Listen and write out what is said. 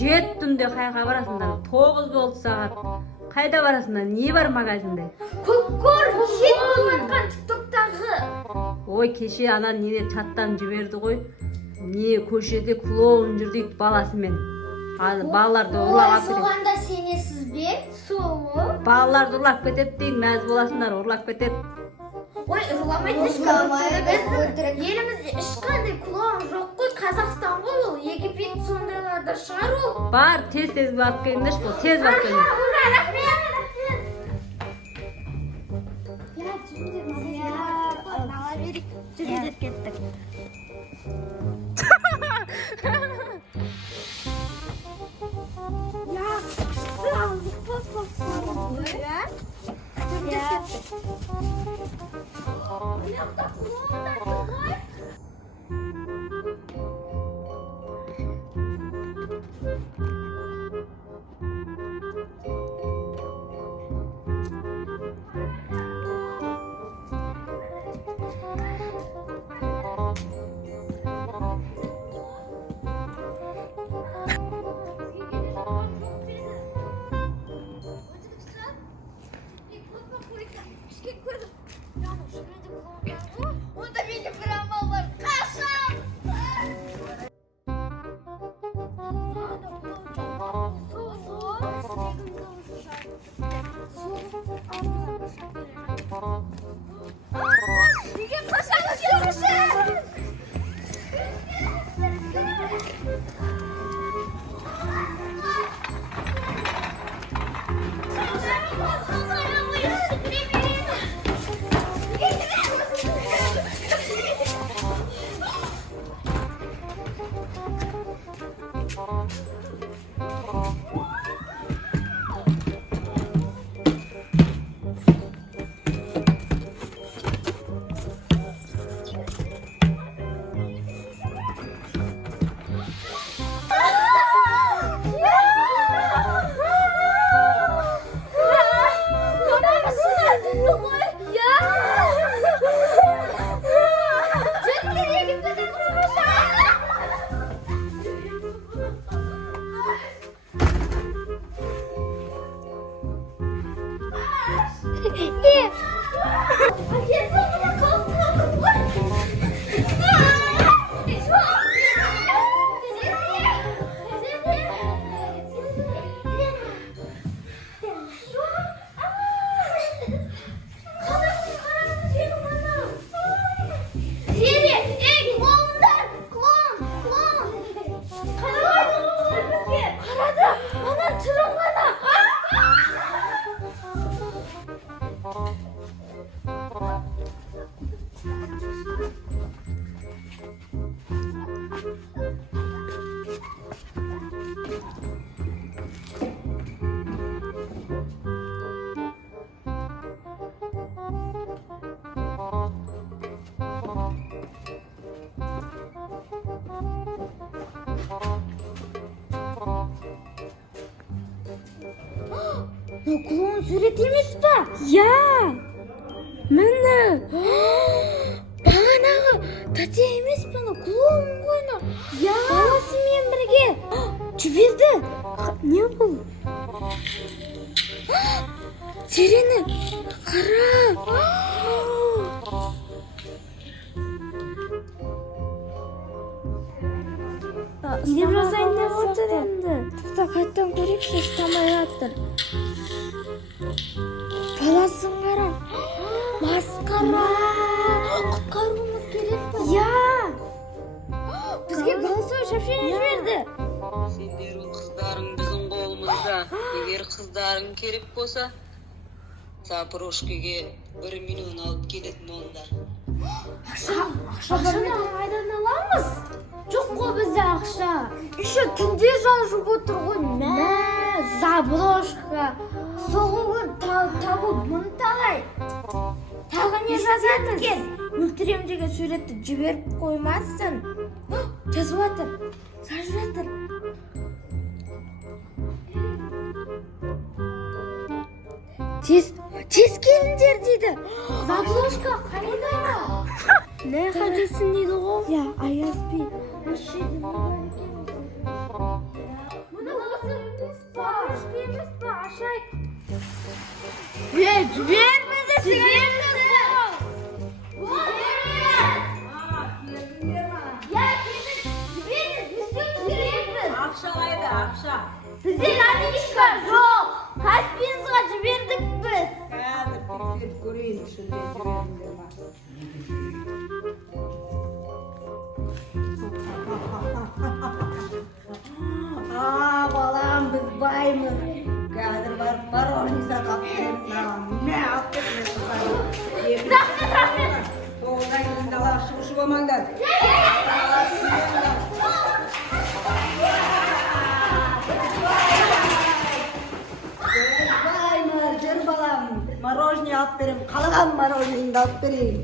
Жеттүндө кайга барасыңдар? 9 болду саат. Кайда барасыңдар? Не бар магазинде? Көккөр хит болуп аткан TikToктагы. Ой, кеше анан неде чаттан жиберди ғой. Не көшеде клоун жүрдүк баласы менен. Балаларды урлап атыр. Соганда сенесиз бе? Солу. Балаларды урлап кетет дейм, мәз боласыңдар, урлап кетет. Ой, ұрламайды ешкім. Елімізде ешқандай клоун жоқ қой, Қазақстан ғой ол. Египет сондайларда шығар ол. Бар, тез барып келіңдерші, бұл тез барып келіңдер. Ура, рахмет. Ала берейік. Жүрдеп кеттік. Я күшті алдық баспақсың. Жүрдеп кеттік. Мынақта клоундар тұр. Onda benim bırakmam var. Kaşım. Клоун сурет емес па? Я! Міне! Бағанағы тәте емес па? Клоун ғой. Я! Баласымен бірге жіберді. Не бұл? Терені қара! Не деп жазайын деп отыр енді? Тоқта қайттан көрейікші, ұстамай жатыр. Баласын қара. Масқара. Құтқаруымыз керек па? Я! Бізге баласы шапшене жіберді. Сендердің қыздарың біздің қолымызда. Егер қыздарың керек болса, Запорожкеге 1 миллион алып келетін онда. Ақшаны қайдан аламыз? Жоқ қой бізде ақша. Еще түнде жазып отыр ғой. Мә, Запорожка. Соғылын табу мұны талай. Тағы не жазады? Өлтірем деген суретті жіберіп қоймасын. Жазып жатыр. Жазып жатыр. Тез келіңдер дейді. Запорожка қайда? Не қажетсін дейді ғой? Я, аяз би. Осы жерде Barışka емес пе, ашайық. Жібермеді жібермеді. Ақша қайда, ақша? Бізде наличка жоқ. Каспиңізға жібердік біз. Қазір тексеріп көрейін, ішінде жіберіңдер ма? Балам, біз баймыз. Қазір барып мороженое сатып беремін саған. Мә, алып кетіңдер қыздар. Рахмет, рахмет. Тоғыздан кейін далаға шығушы болмаңдар. Баймыз, жүр балам. Мороженое алып беремін. Қалаған мороженеңді алып берейін.